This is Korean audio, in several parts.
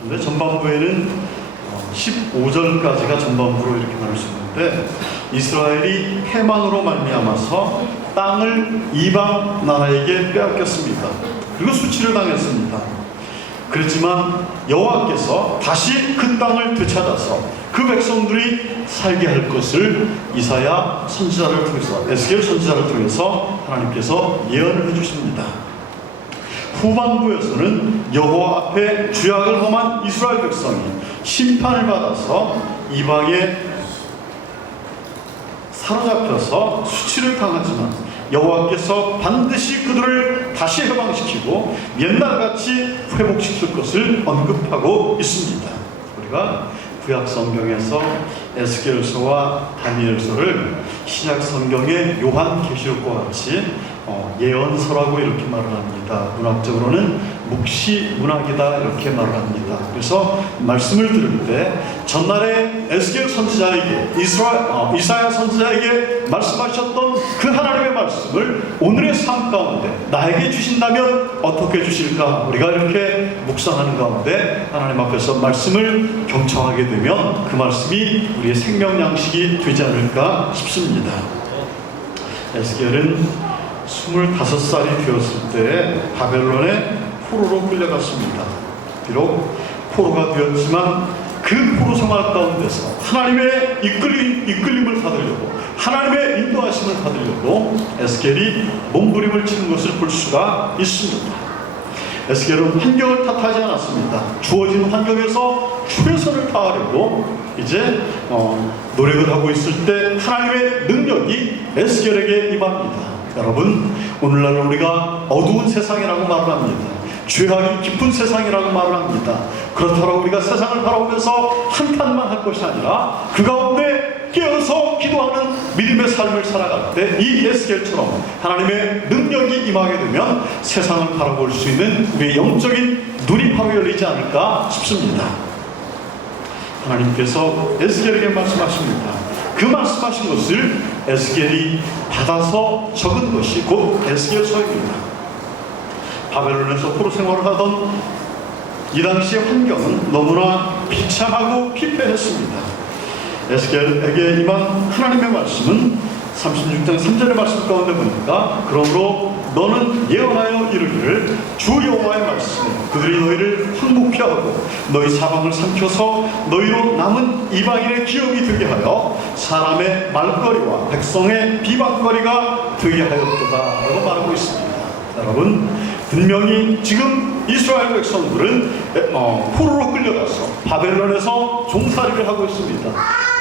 근데 전반부에는 15절까지가 전반부로 이렇게 나눌 수 있는데, 이스라엘이 해망으로 말미암아서 땅을 이방 나라에게 빼앗겼습니다. 그리고 수치를 당했습니다. 그렇지만 여호와께서 다시 그 땅을 되찾아서 그 백성들이 살게 할 것을 이사야 선지자를 통해서, 에스겔 선지자를 통해서 하나님께서 예언을 해주십니다. 후반부에서는 여호와 앞에 죄악을 범한 이스라엘 백성이 심판을 받아서 이방에 사로잡혀서 수치를 당하지만 여호와께서 반드시 그들을 다시 해방시키고 옛날같이 회복시킬 것을 언급하고 있습니다. 우리가 구약 성경에서 에스겔서와 다니엘서를 신약 성경의 요한계시록과 같이 예언서라고 이렇게 말을 합니다. 문학적으로는 묵시문학이다 이렇게 말을 합니다. 그래서 말씀을 들을 때 전날에 에스겔 선지자에게 이사야 선지자에게 말씀하셨던 그 하나님의 말씀을 오늘의 삶 가운데 나에게 주신다면 어떻게 주실까? 우리가 이렇게 묵상하는 가운데 하나님 앞에서 말씀을 경청하게 되면 그 말씀이 우리의 생명 양식이 되지 않을까 싶습니다. 에스겔은 25살이 되었을 때 바벨론의 포로로 끌려갔습니다. 비록 포로가 되었지만 그 포로 생활 가운데서 하나님의 이끌림을 받으려고, 하나님의 인도하심을 받으려고 에스겔이 몸부림을 치는 것을 볼 수가 있습니다. 에스겔은 환경을 탓하지 않았습니다. 주어진 환경에서 최선을 다하려고 이제 노력을 하고 있을 때 하나님의 능력이 에스겔에게 임합니다. 여러분, 오늘날 우리가 어두운 세상이라고 말을 합니다. 죄악이 깊은 세상이라고 말을 합니다. 그렇다고 우리가 세상을 바라보면서 한탄만 할 것이 아니라 그 가운데 깨어서 기도하는 믿음의 삶을 살아갈 때 이 에스겔처럼 하나님의 능력이 임하게 되면 세상을 바라볼 수 있는 우리의 영적인 눈이 바로 열리지 않을까 싶습니다. 하나님께서 에스겔에게 말씀하십니다. 그 말씀하신 것을 에스겔이 받아서 적은 것이 곧 에스겔서입니다. 바벨론에서 포로 생활을 하던 이 당시의 환경은 너무나 비참하고 피폐했습니다. 에스겔에게 임한 하나님의 말씀은 36장 3절의 말씀 가운데 보니까, 그러므로 너는 예언하여 이르기를 주 여호와의 말씀에 그들이 너희를 항복케 하고 너희 사방을 삼켜서 너희로 남은 이방인의 기업이 되게 하여 사람의 말거리와 백성의 비방거리가 되게 하였도다 라고 말하고 있습니다. 여러분, 분명히 지금 이스라엘 백성들은 포로로 끌려가서 바벨론에서 종살이를 하고 있습니다.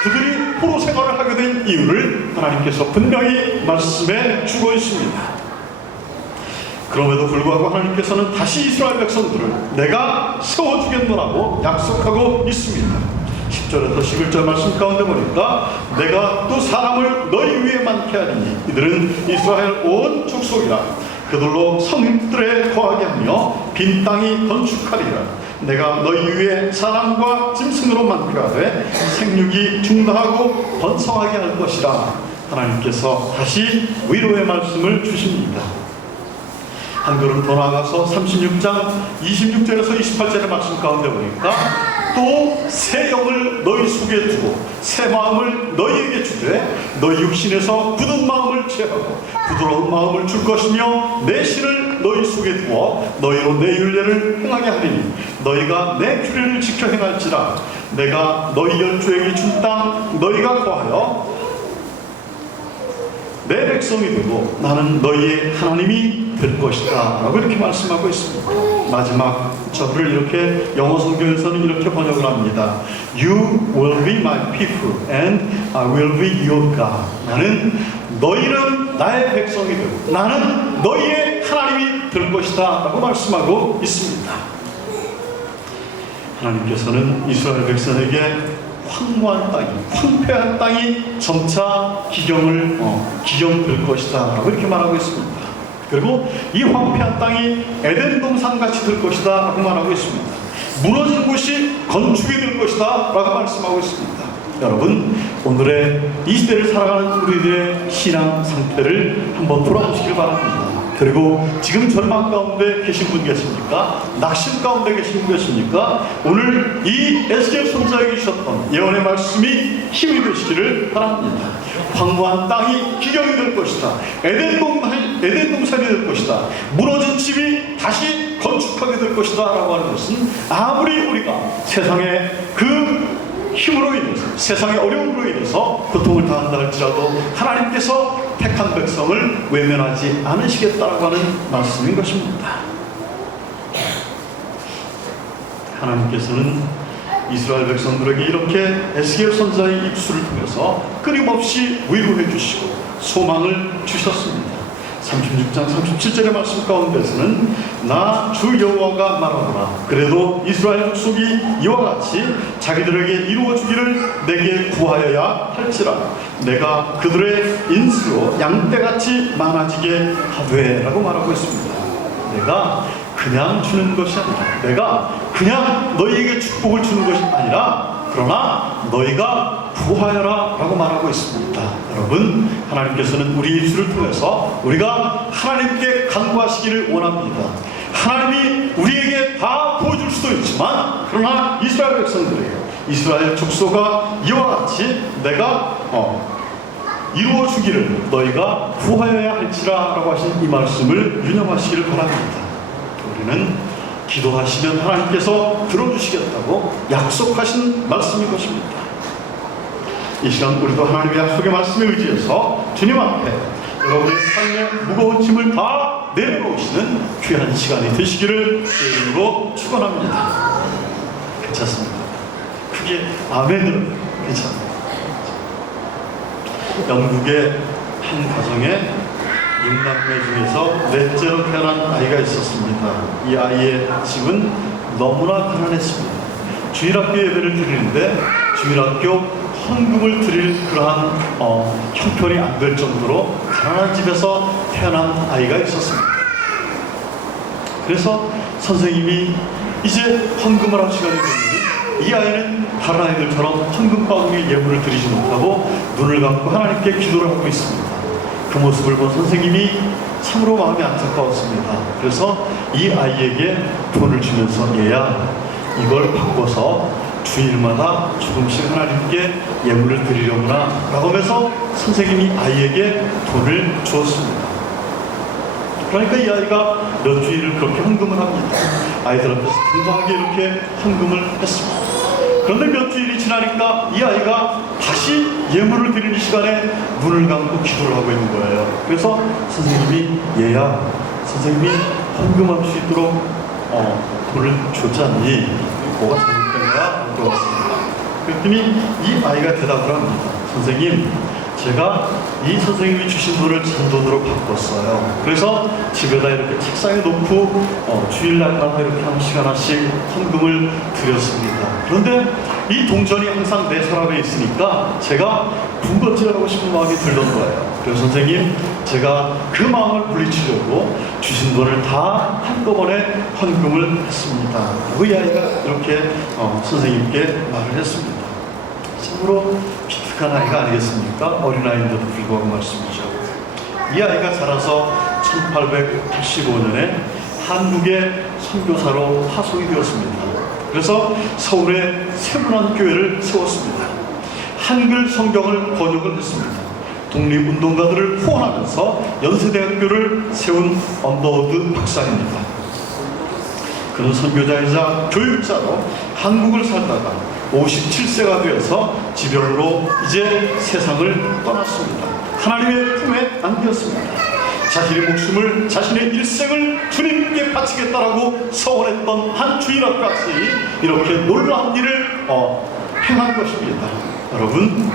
그들이 포로 생활을 하게 된 이유를 하나님께서 분명히 말씀해 주고 있습니다. 그럼에도 불구하고 하나님께서는 다시 이스라엘 백성들을 내가 세워주겠노라고 약속하고 있습니다. 10절에서 11절 말씀 가운데 보니까 내가 또 사람을 너희 위에 많게 하리니 이들은 이스라엘 온 족속이라 그들로 성읍들에 거하게 하며 빈 땅이 건축하리라. 내가 너희 위에 사람과 짐승으로 많게 하되 생육이 중다하고 번성하게 할 것이라. 하나님께서 다시 위로의 말씀을 주십니다. 한 걸음 더 나아가서 36장 26절에서 28절의 말씀 가운데 보니까 또 새 영을 너희 속에 두고 새 마음을 너희에게 주되 너희 육신에서 굳은 마음을 제하고 부드러운 마음을 줄 것이며 내 신을 너희 속에 두어 너희로 내 율례를 행하게 하리니 너희가 내 규례를 지켜 행할지라. 내가 너희 열조에게 준 땅 너희가 거하여 내 백성이 되고 나는 너희의 하나님이 될 것이다 라고 이렇게 말씀하고 있습니다. 마지막 절을 이렇게 영어 성경에서는 이렇게 번역을 합니다. You will be my people and I will be your God. 나는 너희는 나의 백성이 되고 나는 너희의 하나님이 될 것이다 라고 말씀하고 있습니다. 하나님께서는 이스라엘 백성에게 황무한 땅이, 황폐한 땅이 점차 기경될 것이다 라고 이렇게 말하고 있습니다. 그리고 이 황폐한 땅이 에덴 동산같이 될 것이다 라고 말하고 있습니다. 무너진 곳이 건축이 될 것이다 라고 말씀하고 있습니다. 여러분, 오늘의 이 시대를 살아가는 우리들의 신앙 상태를 한번 돌아보시길 바랍니다. 그리고 지금 절망 가운데 계신 분 계십니까? 낙심 가운데 계신 분 계십니까? 오늘 이 에스겔 선지자에게 주셨던 예언의 말씀이 힘이 되시기를 바랍니다. 황무한 땅이 기경이 될 것이다. 에덴 동산이 될 것이다. 무너진 집이 다시 건축하게 될 것이다 라고 하는 것은 아무리 우리가 세상의 그 힘으로 인해서, 세상의 어려움으로 인해서 고통을 당한다 할지라도 하나님께서 택한 백성을 외면하지 않으시겠다라고 하는 말씀인 것입니다. 하나님께서는 이스라엘 백성들에게 이렇게 에스겔 선지자의 입술을 통해서 끊임없이 위로해 주시고 소망을 주셨습니다. 36장 37절의 말씀 가운데서는 나 주 여호와가 말하노라. 그래도 이스라엘 족속이 이와 같이 자기들에게 이루어 주기를 내게 구하여야 할지라 내가 그들의 인수로 양떼같이 많아지게 하되 라고 말하고 있습니다. 내가 그냥 주는 것이 아니라, 내가 그냥 너희에게 축복을 주는 것이 아니라 그러나 너희가 구하여라 라고 말하고 있습니다. 여러분, 하나님께서는 우리 입술을 통해서 우리가 하나님께 간구하시기를 원합니다. 하나님이 우리에게 다 부어줄 수도 있지만 그러나 이스라엘 백성들에게, 이스라엘 족속과 이와 같이 내가 이루어 주기를 너희가 구하여야 할지라 라고 하신 이 말씀을 유념하시기를 바랍니다. 우리는 기도하시면 하나님께서 들어주시겠다고 약속하신 말씀인 것입니다. 이 시간 우리도 하나님의 약속의 말씀에 의지해서 주님 앞에 여러분의 삶의 무거운 짐을 다 내려놓으시는 귀한 시간이 되시기를 주님으로 축원합니다. 괜찮습니다. 크게 아멘으로 괜찮습니다. 영국의 한 가정에 6남매 중에서 넷째로 태어난 아이가 있었습니다. 이 아이의 집은 너무나 가난했습니다. 주일학교 예배를 드리는데 주일학교 헌금을 드릴 그러한 형편이 안 될 정도로 가난한 집에서 태어난 아이가 있었습니다. 그래서 선생님이 이제 헌금을 할 시간이 되면 이 아이는 다른 아이들처럼 헌금 바구니에 예물을 드리지 못하고 눈을 감고 하나님께 기도를 하고 있습니다. 그 모습을 본 선생님이 참으로 마음이 안타까웠습니다. 그래서 이 아이에게 돈을 주면서 얘야, 이걸 바꿔서 주일마다 조금씩 하나님께 예물을 드리려구나 라고 하면서 선생님이 아이에게 돈을 주었습니다. 그러니까 이 아이가 몇 주일을 그렇게 헌금을 합니다. 아이들 앞에서 당당하게 이렇게 헌금을 했습니다. 그런데 몇 주일이 지나니까 이 아이가 다시 예물을 드리는 시간에 눈을 감고 기도를 하고 있는 거예요. 그래서 선생님이 얘야, 선생님이 헌금할 수 있도록 돈을 줬지 않니? 뭐가 잘못된 거야? 물어봤습니다. 그랬더니 이 아이가 대답을 합니다. 선생님, 제가 이 선생님이 주신 돈을 잔돈으로 바꿨어요. 그래서 집에다 이렇게 책상에 놓고 주일날마다 이렇게 한 시간씩 헌금을 드렸습니다. 그런데 이 동전이 항상 내 서랍에 있으니까 제가 군것질하고 싶은 마음이 들던 거예요. 그래서 선생님, 제가 그 마음을 물리치려고 주신 돈을 다 한꺼번에 헌금을 했습니다. 그 아이가 이렇게 선생님께 말을 했습니다. 참으로 기특한 아이가 아니겠습니까? 어린아이인데도 불구하고 말씀이죠. 이 아이가 자라서 1885년에 한국의 선교사로 파송이 되었습니다. 그래서 서울에 세문안교회를 세웠습니다. 한글 성경을 번역을 했습니다. 독립운동가들을 후원하면서 연세대학교를 세운 언더우드 박사입니다. 그는 선교자이자 교육자로 한국을 살다가 57세가 되어서 지병으로 이제 세상을 떠났습니다. 하나님의 품에 안겼습니다. 자신의 목숨을, 자신의 일생을 주님께 바치겠다라고 서원했던 한 주일학교 학생이 이렇게 놀라운 일을 행한 것입니다. 여러분,